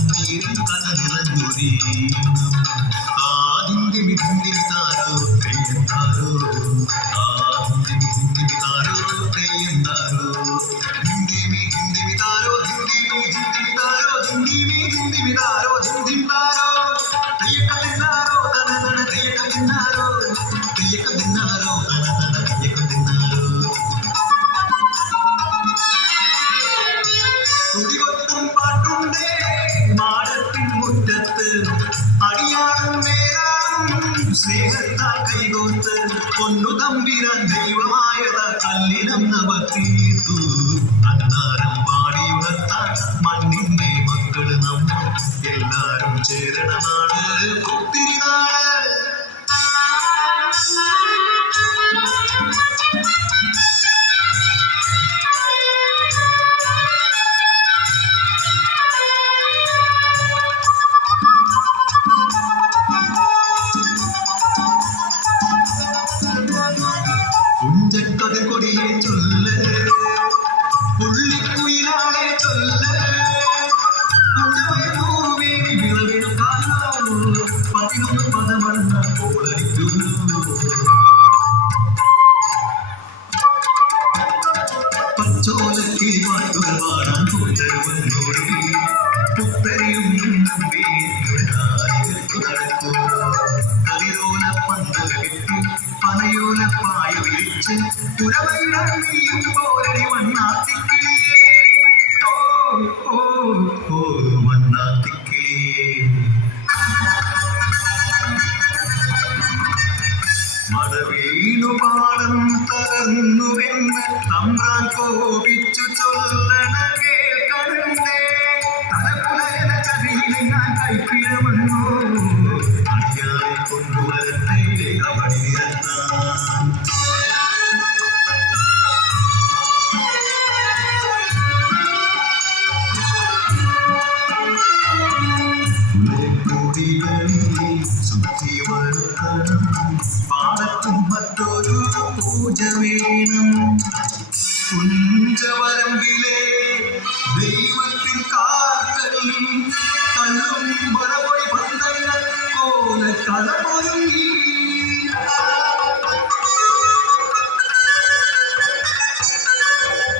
കണ്ണീരിൽ കഥ നിറഞ്ഞൊരീ ആദിന്തിമി ഹിന്ദിമിതാരോ തെയ്യന്താരോ ആദിന്തിമി ഹിന്ദിമിതാരോ തെയ്യന്താരോ ഹിന്ദിമി ഹിന്ദിമിതാരോ ഹിന്ദിമി ഹിന്ദിമിതാരോ ഹിന്ദിമി ഹിന്ദിമിതാരോ ഹിന്ദിമിതാരോ തെയ്യക്കതിന്നാരോ തന തന തെയ്യക്കതിന്നാരോ തെയ്യക്കതിന്നാരോ തന തന തെയ്യക്കതിന്നാരോ തുടികൊട്ടും പാട്ടുണ്ടേ മാടത്തിൻ മുറ്റത്ത് അടിയാളും മേലാളും സ്നേഹത്താൽ കൈകോർത്ത് പൊന്നു തമ്പിരാൻ ദൈവമായത കല്ലിനം നവത്തീർത്തു അന്നാരം പാടിയുണർത്താൻ മണ്ണിന്റെ മക്കള് നമ്മൾ എല്ലാരും ചേരണ നാട് ഒത്തിരി നാട് കുഞ്ചക്കത് കൊടിയെ ചൊല്ല് പുള്ളിക്കുയിലാളെ ചൊല്ല് കുഞ്ചവയൂവേ വിളവിടുക്കാലോ 11 പദമണ്ണ പോളടിക്കുന്നു പച്ചോലക്കിളി പാട്ടുകൾ പാടാൻ കൂട്ടരുവന്നോടി പുത്തരിയും നടക്കൂ കതിരോല പന്തല കെട്ടി പനയോല പായ വിരിച്ച് പുരവയിടാൻ നീയും പോരടി വണ്ണാത്തിക്കിളിയേ ഓ ഓ ഓ വണ്ണാത്തിക്കിളിയേ മടവീണു പാടം തകർന്നുവെന്ന് തമ്പ്രാൻ കോപിച്ചു ചൊല്ലണ കേൾക്കണ്ടേ തലപ്പുലയന ചതിയിലെ ഞാൻ കൈപ്പിഴമണ്ണോ അടിയാറെ കൊണ്ടുവരട്ടെ കബടി നിരത്താൻ സുഖി വരുത്തണം പാടത്തും മറ്റൊരു പൂജ വേണം കുഞ്ചവരമ്പിലെ ദൈവത്തിൻ കാക്കൽ കല്ലും മറപൊടി പന്തങ്ങൾ കോല കലമൊരുങ്ങി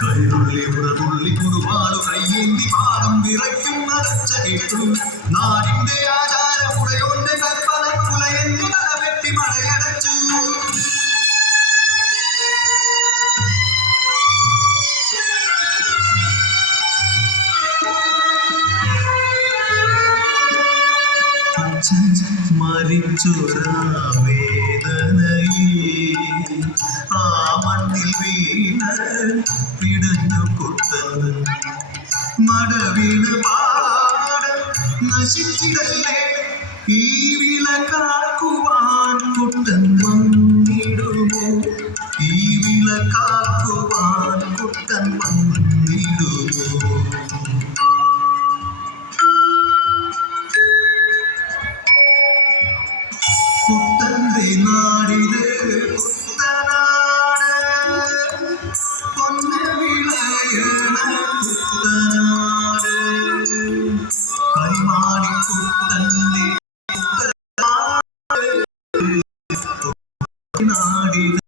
കരുതുള്ളി ഉറതുള്ളി കുറുപാടു കയ്യേന്തി പാടം വിറയ്ക്കും നടച്ച കേട്ടു നാടിന്റെ ആചാരമുടയോന്റെ കൽപ്പന കുലയന്റെ തല വെട്ടി മഴയടച്ചു മരിച്ചൊരാ വേദനയെ ആ മണ്ണിൽ വീണ് പിടഞ്ഞു കൊട്ടത് മടവീണ് പാടം നശിച്ചിടല്ലേ ഈ വിളക്കാക്കുവാൻ കുട്ടൻ വന്നിടുമോ ഈ വിളക്കാക്കുവാൻ കുട്ടൻ വന്നിടുമോ കുട്ടന്റെ നാടിത് കുട്ടനാട് പൊന്ന് വിളയണ കുട്ടനാട് കൈമാടി കുട്ടന്റെ നാടിത്